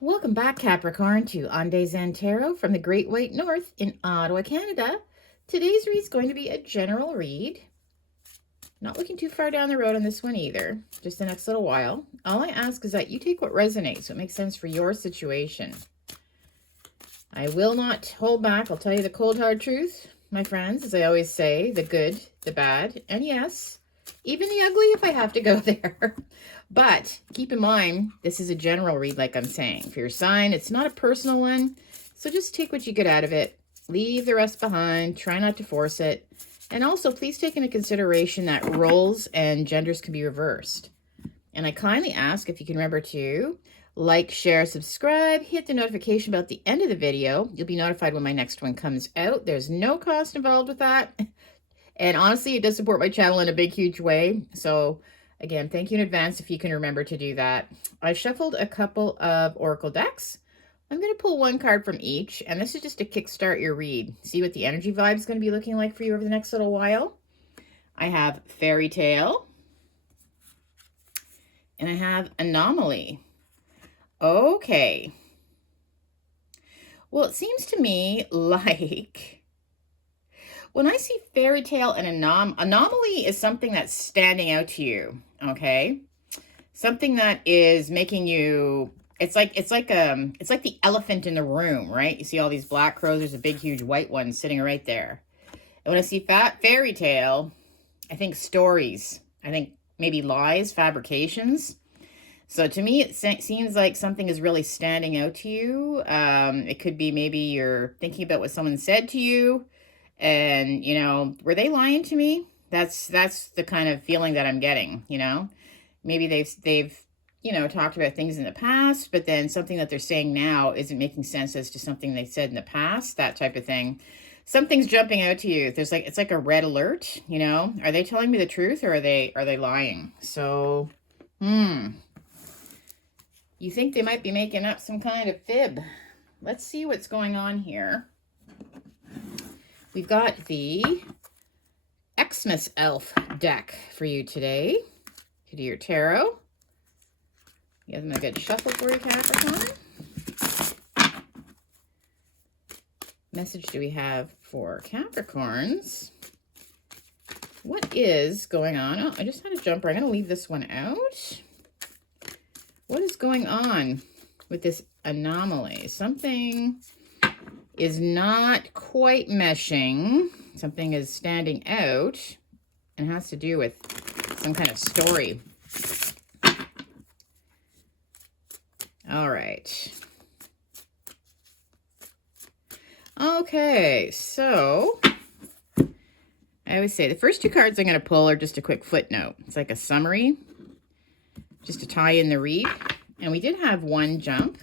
Welcome back, Capricorn, to On Days and Tarot from the Great White North in Ottawa, Canada. Today's read is going to be a general read. Not looking too far down the road on this one either, just the next little while. All I ask is that you take what resonates, what makes sense for your situation. I will not hold back. I'll tell you the cold, hard truth, my friends, as I always say, the good, the bad, and yes, even the ugly if I have to go there. But keep in mind, this is a general read, like I'm saying. For your sign, it's not a personal one. So just take what you get out of it. Leave the rest behind. Try not to force it. And also, please take into consideration that roles and genders can be reversed. And I kindly ask if you can remember to like, share, subscribe, hit the notification about the end of the video. You'll be notified when my next one comes out. There's no cost involved with that. And honestly, it does support my channel in a big, huge way. So again, thank you in advance if you can remember to do that. I shuffled a couple of oracle decks. I'm going to pull one card from each, and this is just to kickstart your read. See what the energy vibe is going to be looking like for you over the next little while. I have Fairy Tale, and I have Anomaly. Okay. Well, it seems to me like when I see Fairy Tale and Anomaly is something that's standing out to you, okay? Something that is making you, it's like the elephant in the room, right? You see all these black crows, there's a big, huge white one sitting right there. And when I see Fairy Tale, I think stories. I think maybe lies, fabrications. So to me, it seems like something is really standing out to you. It could be maybe you're thinking about what someone said to you. And, you know, were they lying to me? That's the kind of feeling that I'm getting, you know. Maybe they've you know, talked about things in the past, but then something that they're saying now isn't making sense as to something they said in the past, that type of thing. Something's jumping out to you. There's like, it's like a red alert, you know. Are they telling me the truth, or are they lying? So, you think they might be making up some kind of fib. Let's see what's going on here. We've got the Xmas Elf deck for you today to do your tarot. Give them a good shuffle for you, Capricorn. Message do we have for Capricorns? What is going on? Oh, I just had a jumper. I'm going to leave this one out. What is going on with this anomaly? Something is not quite meshing. Something is standing out and has to do with some kind of story. All right. Okay, so I always say the first two cards I'm going to pull are just a quick footnote. It's like a summary, just to tie in the read. And we did have one jump,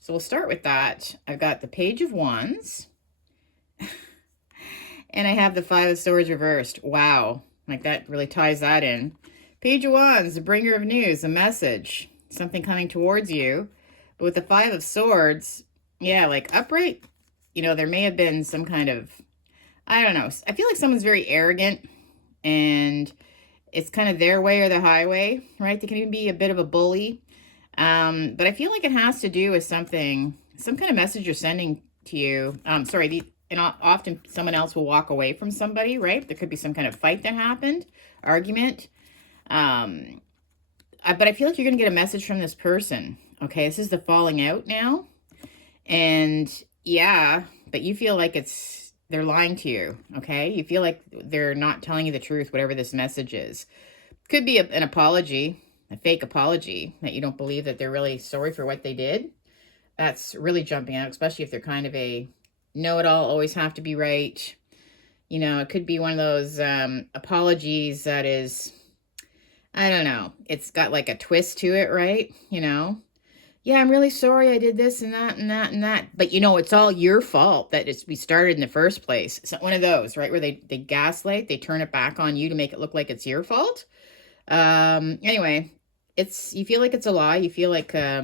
so we'll start with that. I've got the Page of Wands, and I have the Five of Swords reversed. Wow, like that really ties that in. Page of Wands, the bringer of news, a message, something coming towards you. But with the Five of Swords, yeah, like upright, you know, there may have been some kind of, I don't know. I feel like someone's very arrogant, and it's kind of their way or the highway, right? They can even be a bit of a bully. But I feel like it has to do with something, some kind of message you're sending to you. And often someone else will walk away from somebody, right? There could be some kind of fight that happened, argument. But I feel like you're going to get a message from this person. Okay, this is the falling out now. And yeah, but you feel like they're lying to you, okay? You feel like they're not telling you the truth, whatever this message is. Could be an apology, a fake apology, that you don't believe that they're really sorry for what they did. That's really jumping out, especially if they're kind of a know-it-all, always have to be right. You know, it could be one of those apologies that is, I don't know, it's got like a twist to it, right? You know? Yeah, I'm really sorry I did this and that and that and that. But, you know, it's all your fault that we started in the first place. So one of those, right, where they gaslight, they turn it back on you to make it look like it's your fault. Anyway, you feel like it's a lie. You feel like, yeah,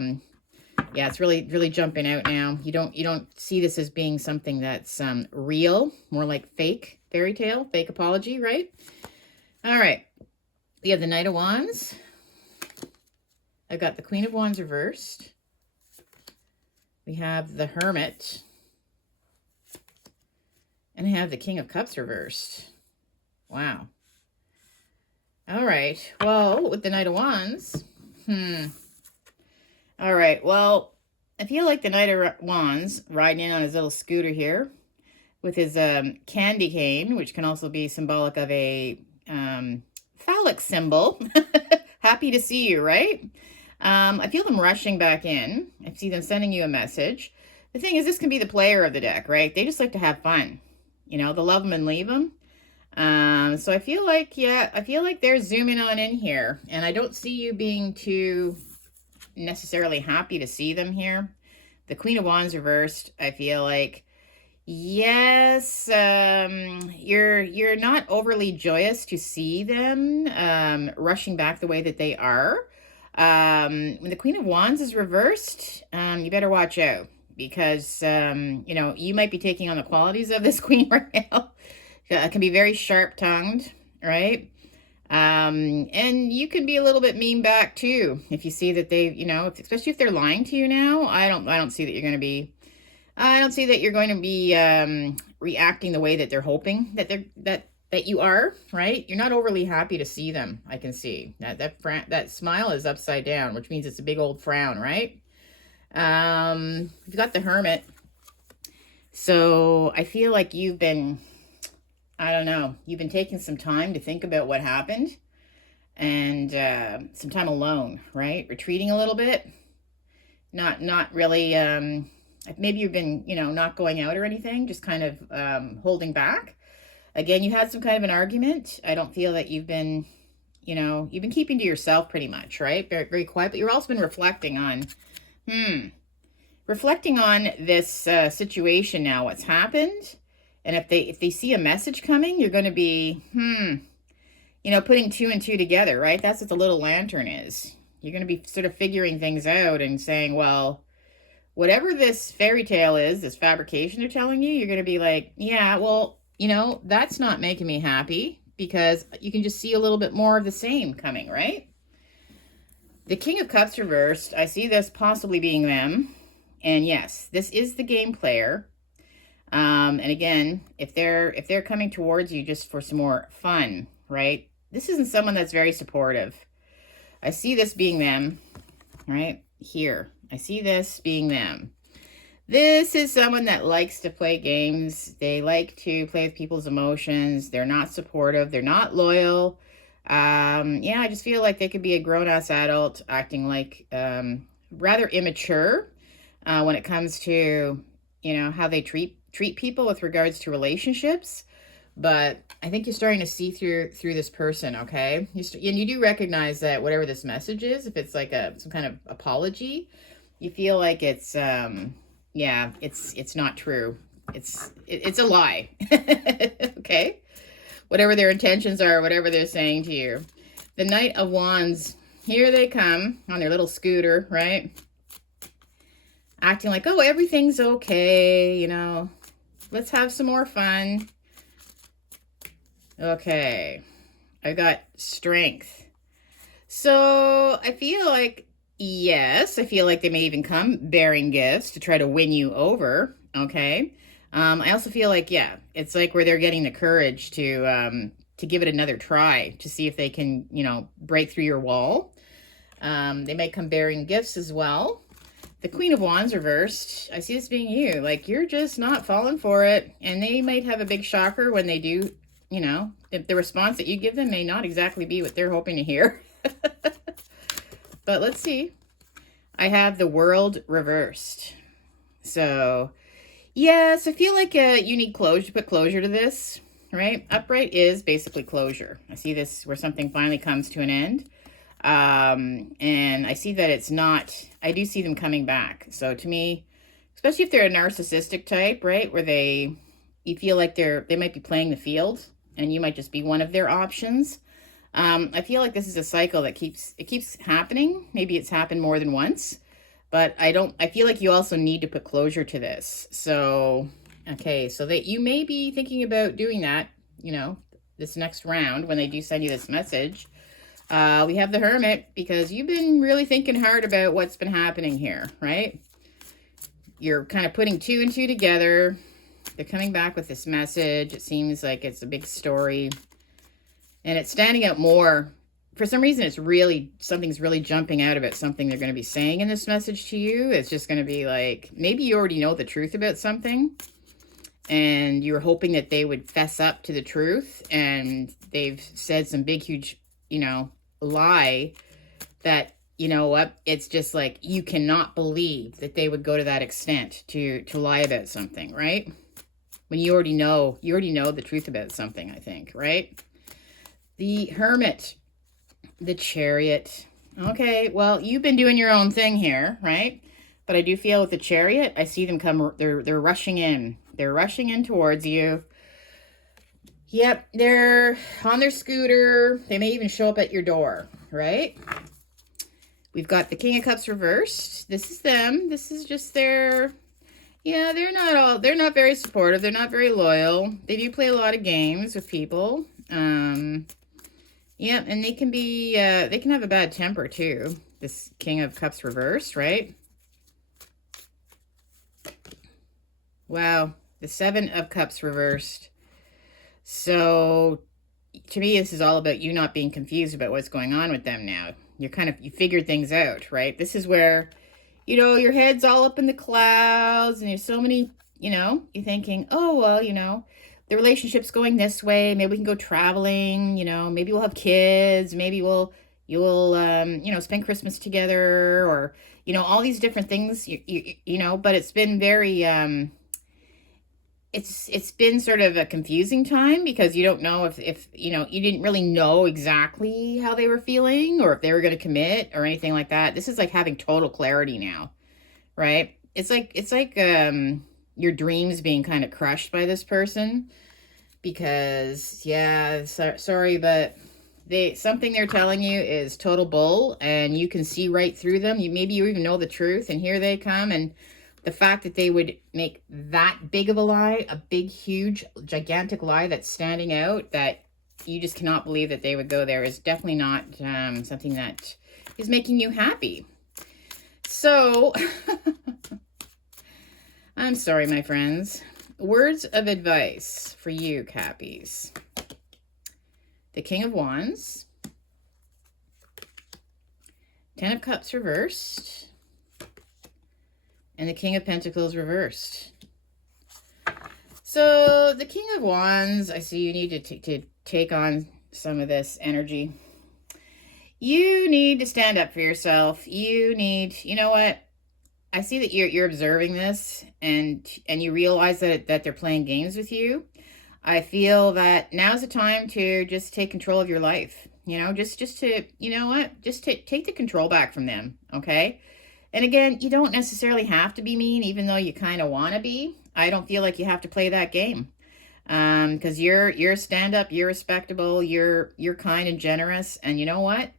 it's really, really jumping out now. You don't see this as being something that's real, more like fake fairy tale, fake apology, right? All right. We have the Knight of Wands. I've got the Queen of Wands reversed. We have the Hermit. And I have the King of Cups reversed. Wow. All right. Well, with the Knight of Wands. All right. Well, I feel like the Knight of Wands riding in on his little scooter here with his candy cane, which can also be symbolic of a phallic symbol. Happy to see you, right? I feel them rushing back in. I see them sending you a message. The thing is, this can be the player of the deck, right? They just like to have fun. You know, they'll love them and leave them. So I feel like, yeah, I feel like they're zooming on in here. And I don't see you being too necessarily happy to see them here. The Queen of Wands reversed, I feel like, yes, you're not overly joyous to see them rushing back the way that they are. When the Queen of Wands is reversed, you better watch out because, you know, you might be taking on the qualities of this queen right now. It can be very sharp-tongued, right? And you can be a little bit mean back too if you see that they, you know, especially if they're lying to you now. I don't see that you're going to be. I don't see that you're going to be reacting the way that they're hoping that you are, right? You're not overly happy to see them. I can see that smile is upside down, which means it's a big old frown, right? You've got the Hermit. So I feel like you've been, I don't know, you've been taking some time to think about what happened and some time alone, right? Retreating a little bit. Not really, maybe you've been, you know, not going out or anything, just kind of holding back. Again, you had some kind of an argument. I don't feel that you've been, you know, you've been keeping to yourself pretty much, right? Very, very quiet, but you've also been reflecting on, reflecting on this situation now, what's happened. And if they see a message coming, you're going to be, you know, putting two and two together, right? That's what the little lantern is. You're going to be sort of figuring things out and saying, well, whatever this fairy tale is, this fabrication they're telling you, you're going to be like, yeah, well, you know, that's not making me happy because you can just see a little bit more of the same coming, right? The King of Cups reversed, I see this possibly being them. And yes, this is the game player. And again, if they're coming towards you just for some more fun, right? This isn't someone that's very supportive. I see this being them, right? Here. I see this being them. This is someone that likes to play games. They like to play with people's emotions. They're not supportive. They're not loyal. Yeah, I just feel like they could be a grown-ass adult acting like rather immature when it comes to, you know, how they treat people with regards to relationships. But I think you're starting to see through this person, okay? And you do recognize that whatever this message is, if it's like some kind of apology, you feel like it's yeah, it's not true. It's a lie. Okay? Whatever their intentions are, whatever they're saying to you. The Knight of Wands, here they come on their little scooter, right? Acting like, oh, everything's okay, you know. Let's have some more fun. Okay. I got Strength. So I feel like, yes, I feel like they may even come bearing gifts to try to win you over, okay? I also feel like, yeah, it's like where they're getting the courage to give it another try to see if they can, you know, break through your wall. They may come bearing gifts as well. The Queen of Wands reversed, I see this being you. Like, you're just not falling for it. And they might have a big shocker when they do, you know, the response that you give them may not exactly be what they're hoping to hear. But let's see. I have the World reversed. So, yes, I feel like you need closure to put closure to this, right? Upright is basically closure. I see this where something finally comes to an end. And I see that it's not, I do see them coming back. So to me, especially if they're a narcissistic type, right? Where you feel like they might be playing the field and you might just be one of their options. I feel like this is a cycle that keeps happening. Maybe it's happened more than once, but I feel like you also need to put closure to this. So, okay. So that you may be thinking about doing that, you know, this next round when they do send you this message. We have the Hermit because you've been really thinking hard about what's been happening here, right? you're kind of putting two and two together. They're coming back with this message. It seems like it's a big story. And it's standing out more. For some reason, something's really jumping out about something they're going to be saying in this message to you. It's just going to be like, maybe you already know the truth about something. And you're hoping that they would fess up to the truth. And they've said some big, huge, lie that, you know what, it's just like, you cannot believe that they would go to that extent to lie about something, right? When you already know the truth about something, I think, right? The Hermit, the Chariot. Okay, well, you've been doing your own thing here, right? But I do feel with the Chariot, I see them come, they're rushing in. They're rushing in towards you. Yep, they're on their scooter. They may even show up at your door, right? We've got the King of Cups reversed. This is them. This is just their... Yeah, they're not very supportive. They're not very loyal. They do play a lot of games with people. Yeah, and they can have a bad temper too. This King of Cups reversed, right? Wow, the Seven of Cups reversed. So, to me, this is all about you not being confused about what's going on with them now. You figured things out, right? This is where... your head's all up in the clouds and there's so many, you're thinking, oh, well, the relationship's going this way. Maybe we can go traveling, maybe we'll have kids. Maybe you'll spend Christmas together or, all these different things, but it's been very, it's been sort of a confusing time because you don't know if you didn't really know exactly how they were feeling or if they were going to commit or anything like that. This is like having total clarity now, right? It's like your dreams being kind of crushed by this person because, yeah, sorry, but something they're telling you is total bull and you can see right through them. Maybe you even know the truth and here they come. And the fact that they would make that big of a lie, a big, huge, gigantic lie that's standing out that you just cannot believe that they would go there is definitely not something that is making you happy. So, I'm sorry, my friends. Words of advice for you, Cappies. The King of Wands. Ten of Cups reversed. And the King of Pentacles reversed. So the King of Wands, I see you need to take on some of this energy. You need to stand up for yourself. You need, you know what? I see that you're observing this and you realize that they're playing games with you. I feel that now's the time to just take control of your life. Just to, just take the control back from them, okay? And again, you don't necessarily have to be mean, even though you kind of want to be. I don't feel like you have to play that game. Because you're stand-up, you're respectable, you're kind and generous. And you know what?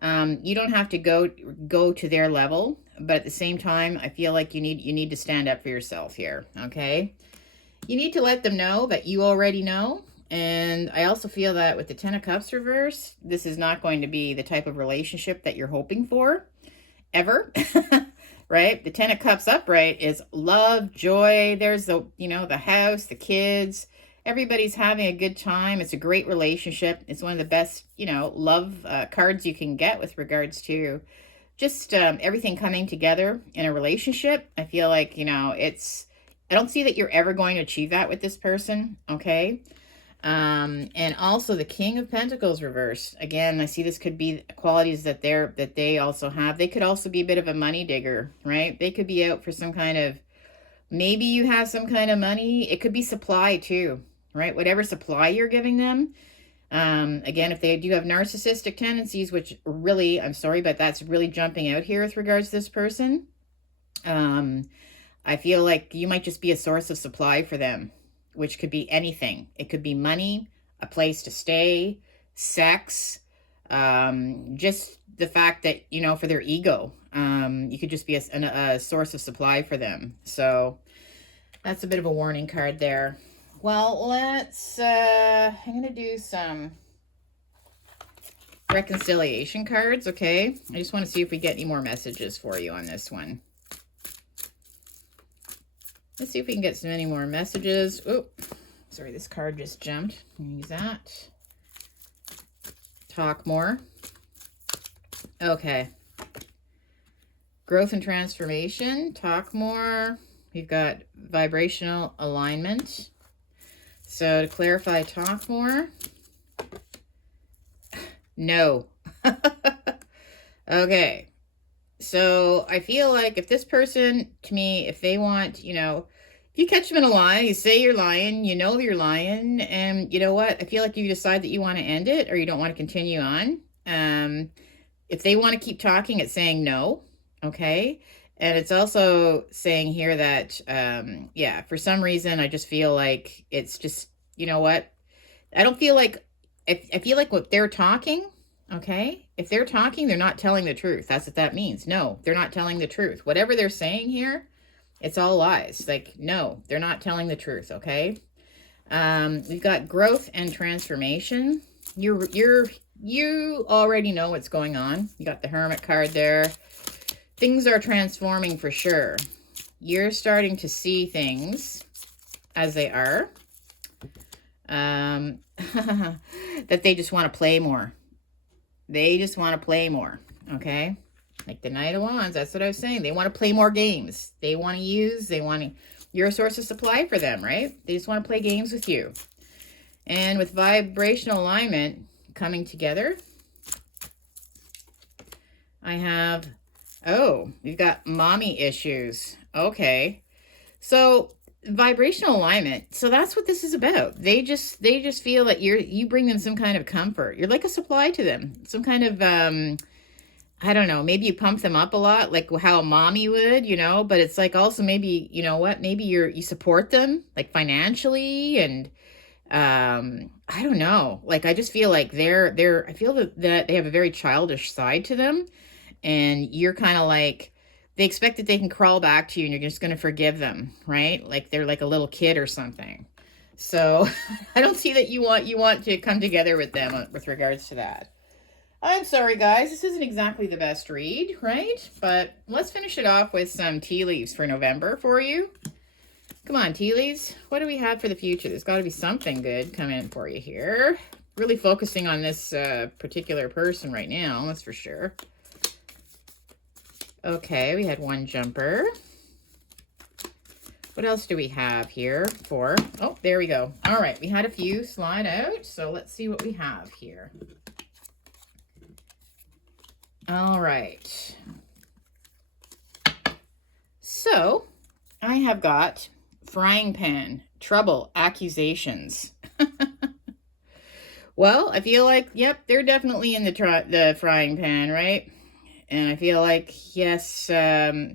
You don't have to go to their level. But at the same time, I feel like you need to stand up for yourself here, okay? You need to let them know that you already know. And I also feel that with the Ten of Cups reverse, this is not going to be the type of relationship that you're hoping for. Ever. Right? The Ten of Cups upright is love, joy. There's the house, the kids. Everybody's having a good time. It's a great relationship. It's one of the best, love cards you can get with regards to just everything coming together in a relationship. I feel like, I don't see that you're ever going to achieve that with this person. Okay. And also the King of Pentacles reversed. Again, I see this could be qualities that they also have. They could also be a bit of a money digger, right? They could be out for some kind of, maybe you have some kind of money. It could be supply too, right? Whatever supply you're giving them. Again, if they do have narcissistic tendencies, which really, I'm sorry, but that's really jumping out here with regards to this person. I feel like you might just be a source of supply for them, which could be anything. It could be money, a place to stay, sex, just the fact that, for their ego, you could just be a source of supply for them. So that's a bit of a warning card there. Well, I'm going to do some reconciliation cards, okay? I just want to see if we get any more messages for you on this one. Let's see if we can get some any more messages. Oh, sorry, this card just jumped. Use that. Talk more. Okay. Growth and transformation. Talk more. We've got vibrational alignment. So to clarify, talk more. No. Okay. So I feel like if this person, to me, if they want, you know, if you catch them in a lie, you say you're lying, you know you're lying, and you know what? I feel like you decide that you want to end it or you don't want to continue on. If they want to keep talking, it's saying no. Okay. And it's also saying here that, yeah, for some reason, I just feel like it's just, you know what? I don't feel like, I feel like what they're talking, okay? If they're talking, they're not telling the truth. That's what that means. No, they're not telling the truth. Whatever they're saying here, it's all lies. Like, no, they're not telling the truth, okay? We've got growth and transformation. You already know what's going on. You got the Hermit card there. Things are transforming for sure. You're starting to see things as they are. That they just want to play more. They just want to play more, okay? Like the Knight of Wands, that's what I was saying. They want to play more games. They want to use, you're a source of supply for them, right? They just want to play games with you. And with vibrational alignment coming together, I have, oh, we've got mommy issues. Okay. So vibrational alignment. So that's what this is about. They just feel that you bring them some kind of comfort. You're like a supply to them. Some kind of, I don't know, maybe you pump them up a lot, like how a mommy would, you know, but it's like also maybe, you know what, maybe you support them like financially and, I don't know. Like, I just feel like I feel that they have a very childish side to them, and you're kind of like, they expect that they can crawl back to you and you're just going to forgive them, right? Like they're like a little kid or something. So I don't see that you want to come together with them with regards to that. I'm sorry, guys. This isn't exactly the best read, right? But let's finish it off with some tea leaves for November for you. Come on, tea leaves. What do we have for the future? There's got to be something good coming for you here. Really focusing on this particular person right now, that's for sure. Okay, we had one jumper. What else do we have here for? Oh, there we go. All right, we had a few slide out, so let's see what we have here. All right. So, I have got frying pan, trouble, accusations. Well, I feel like, yep, they're definitely in the frying pan, right? And I feel like, yes,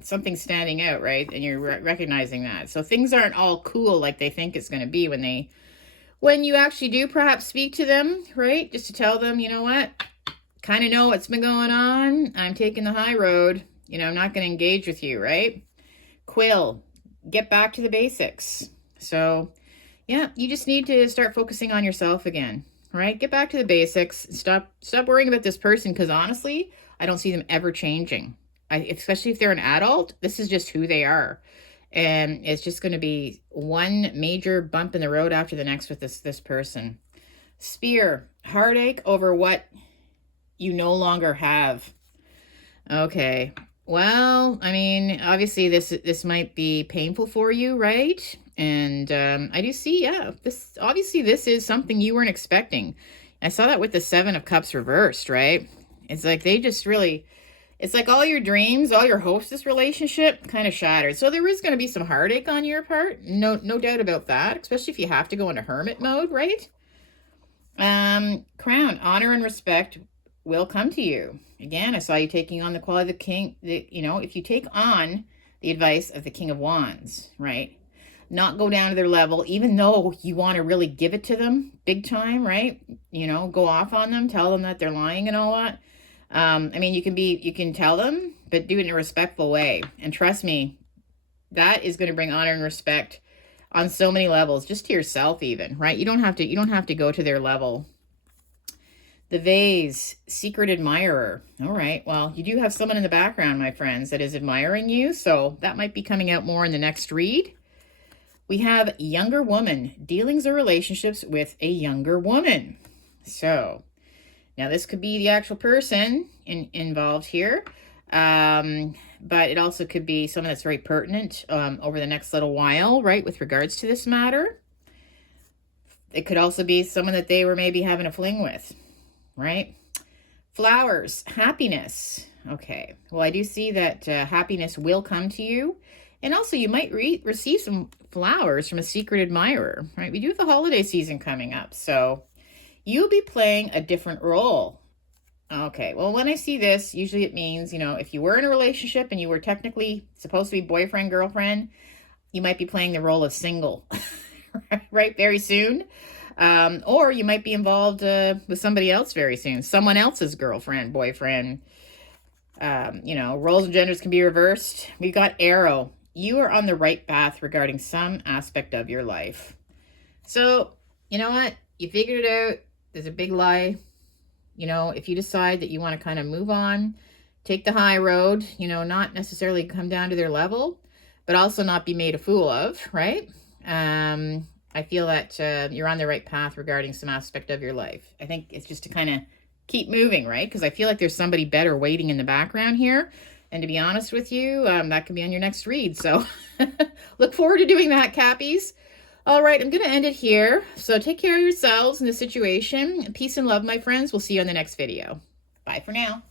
something's standing out, right? And you're recognizing that. So things aren't all cool like they think it's going to be when you actually do perhaps speak to them, right? Just to tell them, you know what? Kind of know what's been going on. I'm taking the high road. You know, I'm not going to engage with you, right? Quill, get back to the basics. So, yeah, you just need to start focusing on yourself again, right? Get back to the basics. Stop worrying about this person, because honestly, I don't see them ever changing. Especially if they're an adult, this is just who they are. And it's just going to be one major bump in the road after the next with this person. Spear, heartache over what you no longer have. Okay. Well, I mean, obviously this might be painful for you, right? And I do see, yeah, this is something you weren't expecting. I saw that with the Seven of Cups reversed, right? It's like they just really, it's like all your dreams, all your hopes, this relationship kind of shattered. So there is going to be some heartache on your part. No doubt about that, especially if you have to go into hermit mode, right? Crown, honor and respect will come to you. Again, I saw you taking on the quality of the king. If you take on the advice of the King of Wands, right? Not go down to their level, even though you want to really give it to them big time, right? You know, go off on them, tell them that they're lying and all that. I mean, you can tell them, but do it in a respectful way. And trust me, that is going to bring honor and respect on so many levels, just to yourself even, right? You don't have to go to their level. The vase, secret admirer. All right, well, you do have someone in the background, my friends, that is admiring you, so that might be coming out more in the next read. We have younger woman, dealings or relationships with a younger woman. So now this could be the actual person involved here. But it also could be someone that's very pertinent over the next little while, right, with regards to this matter. It could also be someone that they were maybe having a fling with, right? Flowers, happiness. Okay, well, I do see that happiness will come to you. And also, you might receive some flowers from a secret admirer, right? We do have the holiday season coming up, so you'll be playing a different role. Okay, well, when I see this, usually it means, if you were in a relationship and you were technically supposed to be boyfriend, girlfriend, you might be playing the role of single, right, very soon. Or you might be involved with somebody else very soon, someone else's girlfriend, boyfriend. Roles and genders can be reversed. We've got arrow. You are on the right path regarding some aspect of your life. So, you know what? You figured it out. There's a big lie. If you decide that you want to kind of move on, take the high road, not necessarily come down to their level, but also not be made a fool of, right? I feel that you're on the right path regarding some aspect of your life. I think it's just to kind of keep moving, right? Because I feel like there's somebody better waiting in the background here. And to be honest with you, that could be on your next read. So look forward to doing that, Cappies. All right, I'm going to end it here. So take care of yourselves in this situation. Peace and love, my friends. We'll see you in the next video. Bye for now.